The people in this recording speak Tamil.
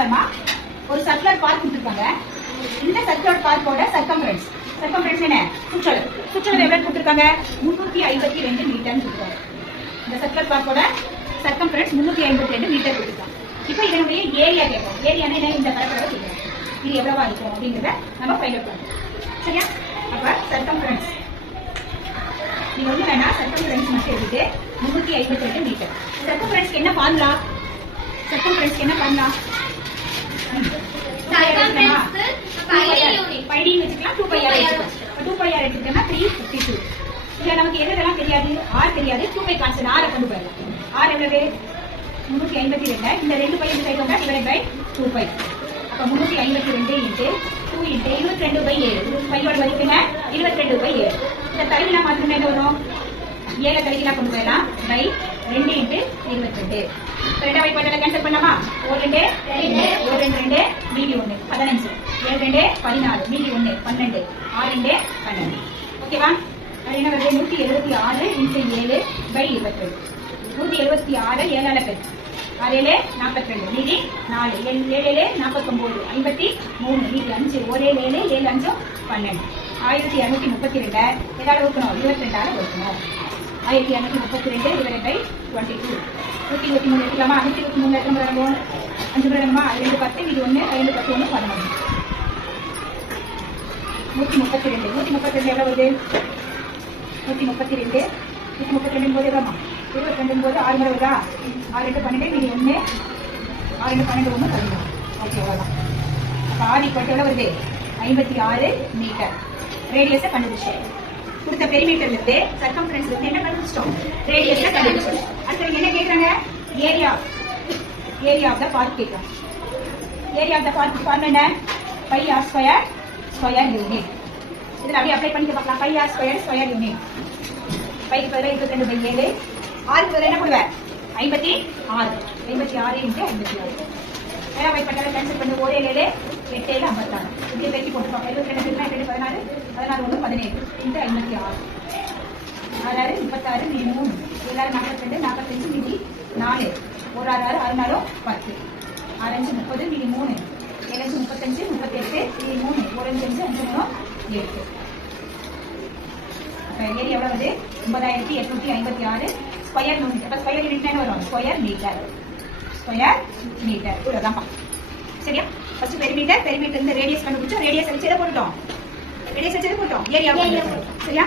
பாருமா ஒரு சர்க்குலர் பார்க் கொடுத்துருக்காங்க. இந்த சர்க்குலர் பார்க்கோட சர்க்கம்ஃபரன்ஸ் என்ன? சுற்றளவு எவ்வளவு கொடுத்துருக்காங்க? 352 மீட்டர் கொடுத்துருக்காங்க. இந்த சர்க்குலர் பார்க்கோட சர்க்கம்ஃபரன்ஸ் 352 மீட்டர் கொடுத்துருக்காங்க. இப்போ இதனுடைய ஏரியா கேட்கும். ஏரியானா என்ன? இந்த பரப்பளவு கேட்கும். இது எவ்வளவா இருக்கும் அப்படிங்கிறத நம்ம ஃபைண்ட் அவுட் பண்ணுவோம். சரியா? அப்ப சர்க்கம்ஃபரன்ஸ் நீங்க வந்து வேணா சர்க்கம்ஃபரன்ஸ் மட்டும் எடுத்துட்டு 352 மீட்டர். சர்க்கம்ஃபரன்ஸ்க்கு என்ன ஃபார்முலா? என்ன ஃபார்முலா? பைடி வச்சுக்கலாம், 2πr வச்சுக்கலாம். 2πr எடுத்துட்டோம்னா 352. இதுல நமக்கு எதெல்லாம் தெரியாது? r தெரியாது. 2π கான்ஸ்டன்ட் r கொண்டு போயிடலாம். r எவ்வளவு? 352. இந்த 2 பை இந்த சைடு வந்தா டிவைட் பை 2π. அப்ப 352 இன்டு 2 இன்டு 22/7. பையோட மதிப்பு என்ன? 22/7. இந்த தலைவினா மாத்திரமே என்ன வரும்? 7 தலைவினா கொண்டு போயிடலாம் பை 2 இன்டு 22. ரெண்டாவது பையில கேன்சல் பண்ணலாமா? 4 2 2 மீதி 1 15. 7 2 14 மீதி 1 12. 6 2 12. ஓகேவா? அது என்ன வருது? 176 இன்டு 7 பை 22. 176 7 ஆல பெருக்கு. 6 7 42 மீதி 4. 7 7 49 53 மீதி 5. 1 7 7 5 12. 1232 எதால வகுக்கணும்? 22 ஆல வகுக்கணும். 1232 டிவைடட் பை 22. 123 எடுக்கலாமா? 123 எத்தனை முறை வரும்? 5 முறை வருமா? 2 10 மீதி 1 2 10 1 11. 132 எவ்வளவு வருது? 132 போது எவ்வளோமா? 22 போது 6 முறை வருதா? 6 2 12 மீதி 1 6 2 12 1 11. ஓகே, அவ்வளோதான். அப்போ r எவ்வளவு வருது? 56 மீட்டர். ரேடியஸை கண்டுபிடிச்சு கொடுத்த பெரிமீட்டர்ல இருந்து சர்க்கம்ஃபரன்ஸ் இருந்து என்ன கண்டுபிடிச்சிட்டோம்? ரேடியஸை கண்டுபிடிச்சோம். அடுத்து என்ன கேட்கறாங்க? ஏரியா ஆஃப் த பார்க் கேட்கறாங்க. Area of the park formula என்ன? πr square unit. இதில் அப்படியே அப்ளை பண்ணிக்க பார்க்கலாம். πr square unit. பைக்கு பதிலாக 22/7. ஆறுக்கு பதிலாக என்ன போடுவேன்? 56 இன்ட்டு 56. வேற பை பட்டால கேன்சல் பண்ணி 1 7 8 7 56. இப்படி பெருக்கி போட்டுருக்கோம். 22 2 16 16 1 17 இன்ட்டு 56. 6 36 மீதி 3 7 42 45 மீதி 4 1 6 6 6 4 10 6 5 30 மீதி 3 7 5 35 38 மீதி 3 1 5 5 3 7. ஏரியா எவ்வளவு வருது? 9856 ஸ்கொயர் யூனிட். அப்ப ஸ்கொயர் யூனிட் என்ன வரும்? Square metre. இவ்வளவுதான்ப்பா. சரியா? ஃபர்ஸ்ட் பெரிமீட்டர் இந்த ரேடியஸ் கண்டுபிடிச்சோம். ரேடியஸ் வச்சு எதை போட்டுட்டோம்? ஏரியா. சரியா?